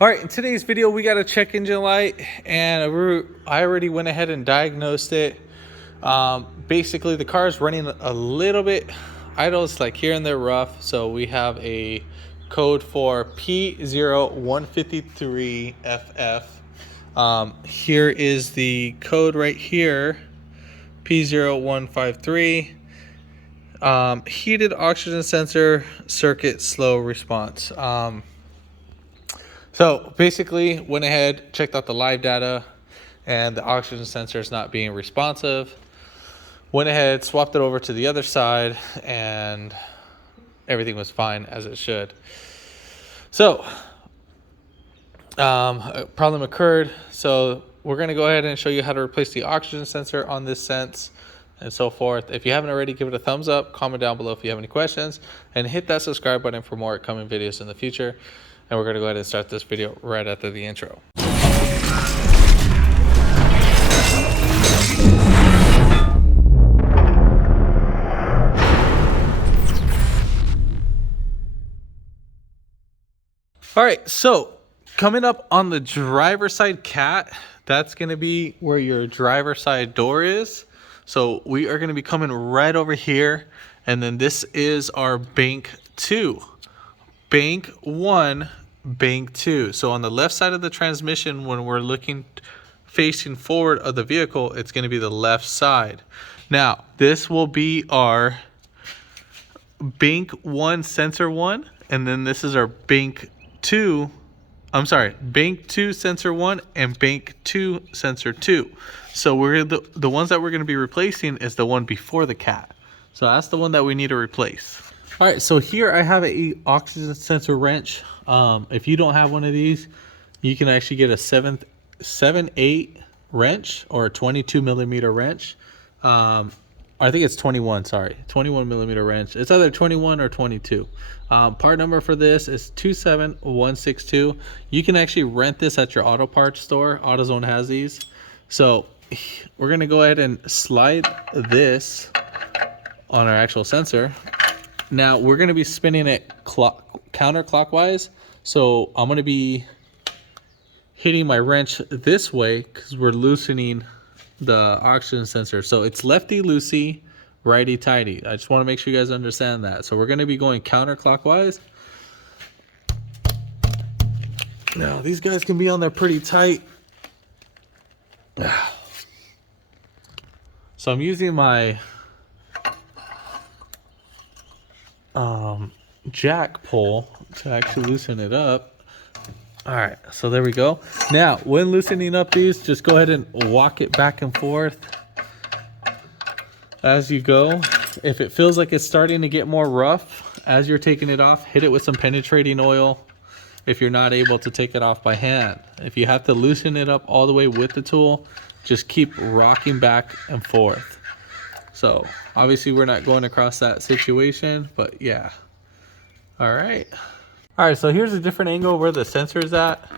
All right, in today's video, we got a check engine light, and I already went ahead and diagnosed it. Basically, the car is running a little bit idle. It's like here and there rough. So we have a code for p0153FF. Here is the code right here, p0153. Heated oxygen sensor circuit slow response. So basically went ahead, checked out the live data, and the oxygen sensor is not being responsive. Went ahead, swapped it over to the other side, and everything was fine as it should. So a problem occurred. So we're going to go ahead and show you how to replace the oxygen sensor on this Sense and so forth. If you haven't already, give it a thumbs up, comment down below if you have any questions, and hit that subscribe button for more upcoming videos in the future. And we're going to go ahead and start this video right after the intro. All right, so coming up on the driver side cat, that's going to be where your driver side door is. So we are going to be coming right over here, and then this is our bank 2. Bank 1, bank 2. So on the left side of the transmission, when we're looking facing forward of the vehicle, it's going to be the left side. Now, this will be our bank 1 sensor 1, and then this is our bank 2. I'm sorry, bank 2 sensor 1 and bank 2 sensor 2. So we're the ones that we're going to be replacing is the one before the cat. So that's the one that we need to replace. All right, so here I have a oxygen sensor wrench. If you don't have one of these, you can actually get a 7/8 wrench or a 22 millimeter wrench. I think it's 21, sorry, 21 millimeter wrench. It's either 21 or 22. Part number for this is 27162. You can actually rent this at your auto parts store. AutoZone has these. So we're gonna go ahead and slide this on our actual sensor. Now we're going to be spinning it counterclockwise. So I'm going to be hitting my wrench this way because we're loosening the oxygen sensor. So it's lefty loosey, righty tighty. I just want to make sure you guys understand that. So we're going to be going counterclockwise. Now these guys can be on there pretty tight. So I'm using my jack pole to actually loosen it up. All right, so there we go. Now when loosening up these, just go ahead and walk it back and forth as you go. If it feels like it's starting to get more rough as you're taking it off, hit it with some penetrating oil if you're not able to take it off by hand. If you have to loosen it up all the way with the tool, just keep rocking back and forth. So obviously we're not going across that situation, but yeah. All right. All right, so here's a different angle where the sensor is at.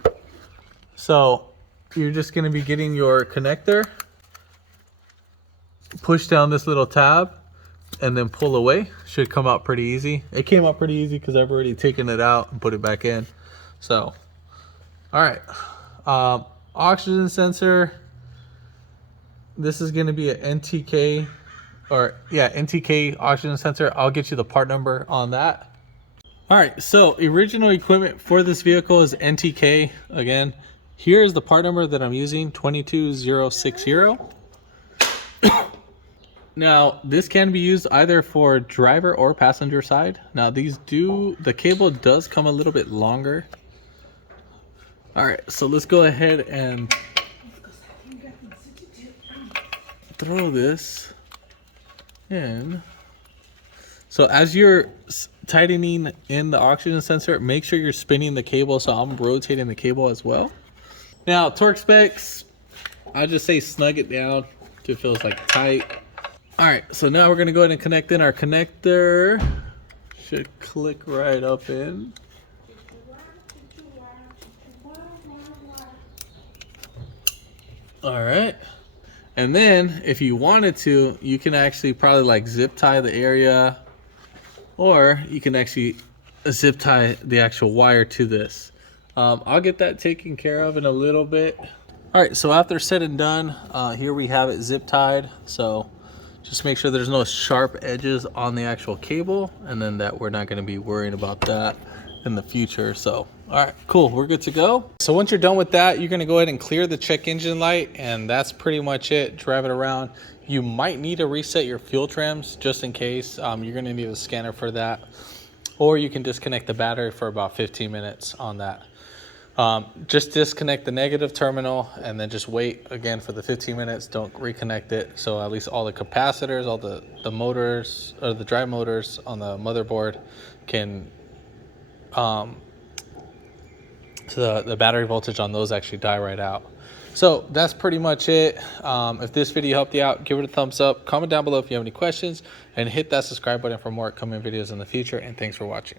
So you're just going to be getting your connector, push down this little tab, and then pull away. Should come out pretty easy. It came out pretty easy because I've already taken it out and put it back in. So, all right. Oxygen sensor. This is going to be an NTK. NTK oxygen sensor. I'll get you the part number on that. All right, so original equipment for this vehicle is NTK. Again, here's the part number that I'm using, 22060. Now, this can be used either for driver or passenger side. Now, the cable does come a little bit longer. All right, so let's go ahead and throw this in. So as you're tightening in the oxygen sensor, make sure you're spinning the cable. So I'm rotating the cable as well. Now torque specs, I'll just say snug it down till it feels like tight. All right, so now we're gonna go ahead and connect in our connector. Should click right up in. All right. And then if you wanted to, you can actually probably like zip tie the area, or you can actually zip tie the actual wire to this. I'll get that taken care of in a little bit. All right, so after said and done, here we have it zip tied. So just make sure there's no sharp edges on the actual cable, and then that we're not going to be worrying about that in the future. So all right, cool, we're good to go. So once you're done with that, you're going to go ahead and clear the check engine light, and that's pretty much it. Drive it around. You might need to reset your fuel trims just in case. You're going to need a scanner for that, or you can disconnect the battery for about 15 minutes on that. Just disconnect the negative terminal and then just wait again for the 15 minutes. Don't reconnect it. So at least all the capacitors, all the motors, or the drive motors on the motherboard can, so the battery voltage on those actually die right out. So that's pretty much it. If this video helped you out, give it a thumbs up, comment down below if you have any questions, and hit that subscribe button for more upcoming videos in the future. And thanks for watching.